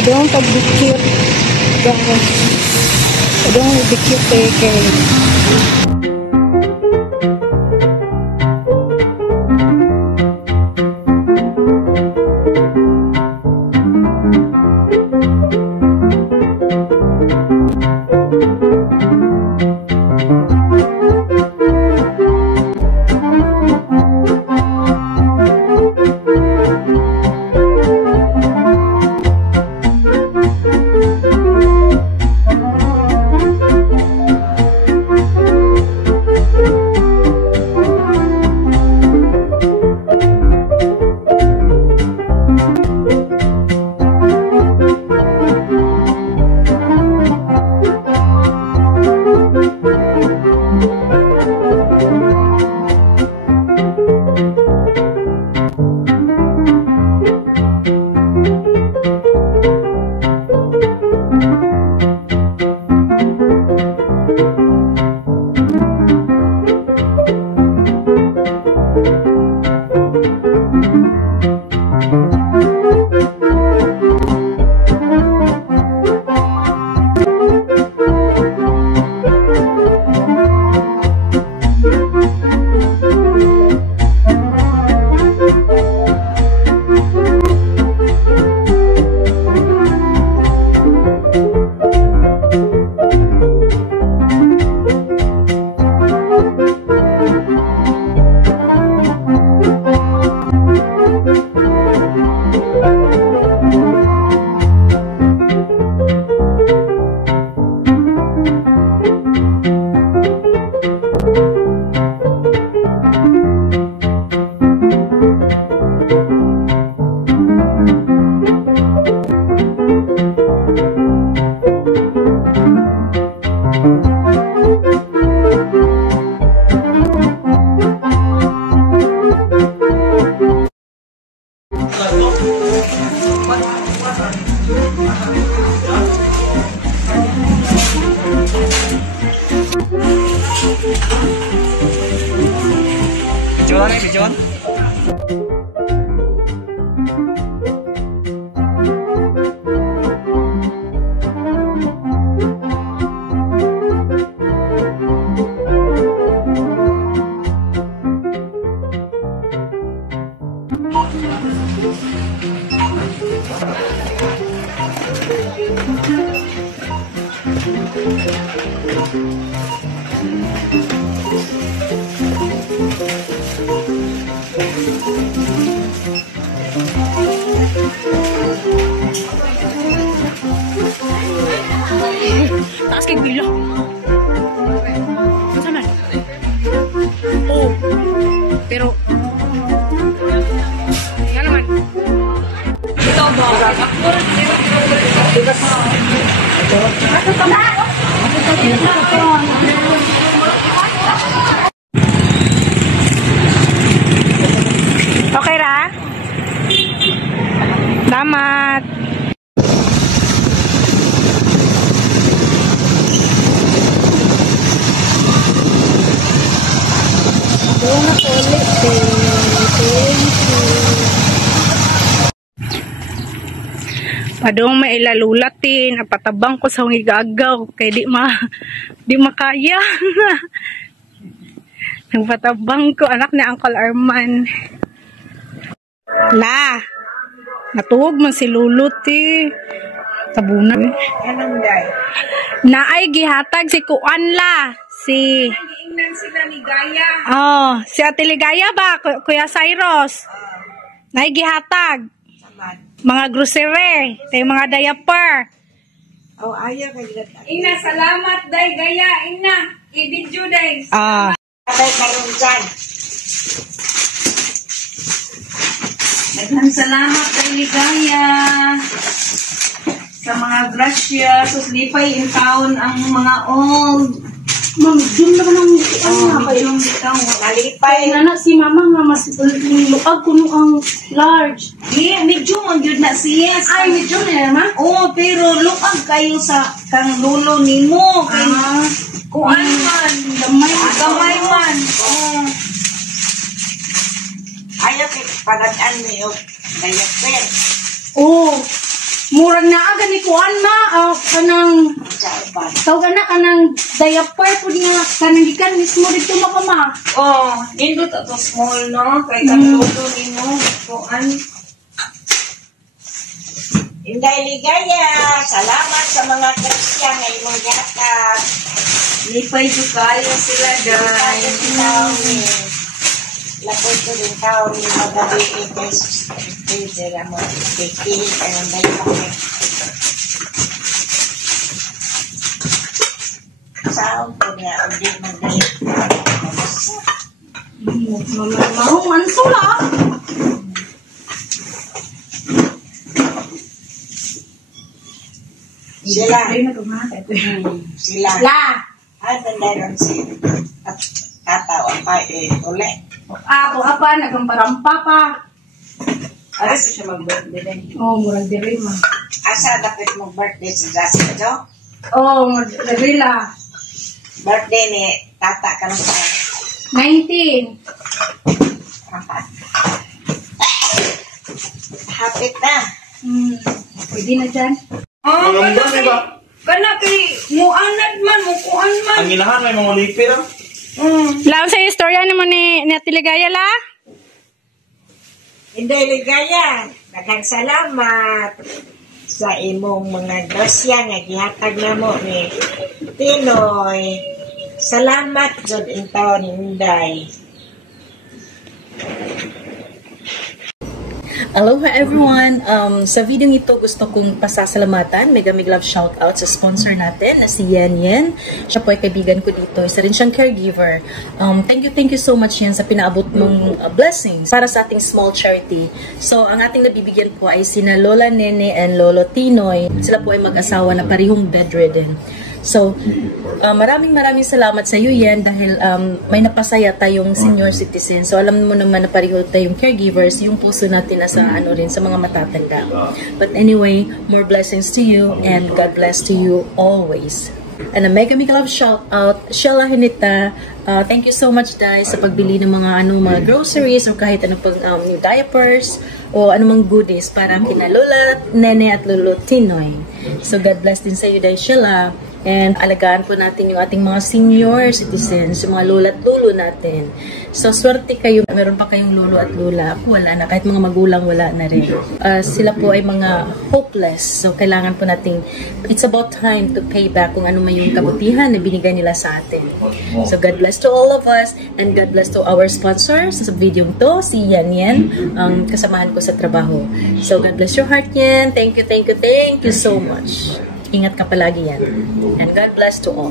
Padong pagdikit. Padong dikit kay. John? Taas kay Bilo. Sama. Oh. Pero yan naman. Ito ba? Okay ra? Salamat. Padong mailalulatin, patabang ko sa hungigagaw kay di makaya. Nagpatabang ko anak ni Uncle Arman. La. Natuog man si Luluti. Tabunan. Anong day? Naay gihatag si Kuan la. Si Nag-iingnan sila ni Gaya. Oh, si Ate Ligaya ba? Kuya Cyrus. Naay gihatag. Mga grocery, tayo mga diaper. Oh, ayaw kay Gata. Ina, salamat day Gaya. Ina, i-video day. Ah. Kay karon dyan. Daghang salamat day Ligaya. Sa mga grasya, sus lipay in town ang mga old. Ma'am, medium na nang ano kayo. Yung bitaw, Nalipay. Nana si mama nga mas luag kuno ang large. medyo ang yun na siya. Ay, medium na naman. Oo, pero luag kayo sa kang lulo nimo. Kuan man, gamay man. Oo. Ayaw kay pagandaan mo yung diaper. Oh. Murag na aga ni kuan ma, kanang tawag na kanang diaper pud nga kanang gikan mismo dito makama. Oh, nindot ato small, no? Kay kaluto nimo, kuan. Inday Ligaya, salamat sa mga Kristiyan na imong yatag. Lipay ko kayo sila, guys. Lakoy ko rin tao ni Magabi kay Sister mo. Kiki, kayong may pakit. Saan ko niya, hindi magalit. Marong anso la. Sila. Sila. La. Ano meron si tatawa pa uli. Ako apa nagamparampa pa. Ara siya mag-birthday din. Oh, murag diri ma. Asa dapat mong birthday si Jessica Jo? Oh, diri la. Birthday ni tata ka sa 19. hapit na. Pwede na dyan. Oh, Mga munggas, di ba? Kana kay muanad man, mukuan man. Ang ilahan may mga lipi lang. Laon sa istorya ni mo ni Ate Ligaya la? Inday Ligaya, daghang salamat sa imong mga grasya nga gihatag namo ni Pinoy. Salamat jud intaw ni Inday. Aloha everyone! Sa video ito gusto kong pasasalamatan, mega love shoutout sa sponsor natin na si Yan Yan. Siya po ay kaibigan ko dito. Isa rin siyang caregiver. Thank you so much Yan sa pinaabot mong blessings para sa ating small charity. So, ang ating nabibigyan po ay sina Lola Nene and Lolo Tinoy. Sila po ay mag-asawa na parehong bedridden. So, maraming salamat sa iyo yan dahil may napasaya tayong senior citizen. So, alam mo naman na pareho tayong caregivers, yung puso natin nasa rin sa mga matatanda. But anyway, more blessings to you and God bless to you always. And a mega love shout out, Sheila Hinita. Thank you so much guys sa pagbili ng mga mga groceries o kahit ano pang new diapers o anumang goodies para kina Lola, Nene at Lolo Tinoy. So God bless din sa iyo dahil Sheila. And alagaan po natin yung ating mga senior citizens, yung mga lola at lolo natin. So, swerte kayo. Meron pa kayong lolo at lola. Ako wala na. Kahit mga magulang, wala na rin. Sila po ay mga hopeless. So, kailangan po natin, it's about time to pay back kung ano man yung kabutihan na binigay nila sa atin. So, God bless to all of us. And God bless to our sponsors sa video to, si Yan Yan, ang kasamahan ko sa trabaho. So, God bless your heart, Yan. Thank you so much. Ingat ka palagi yan. And God bless to all.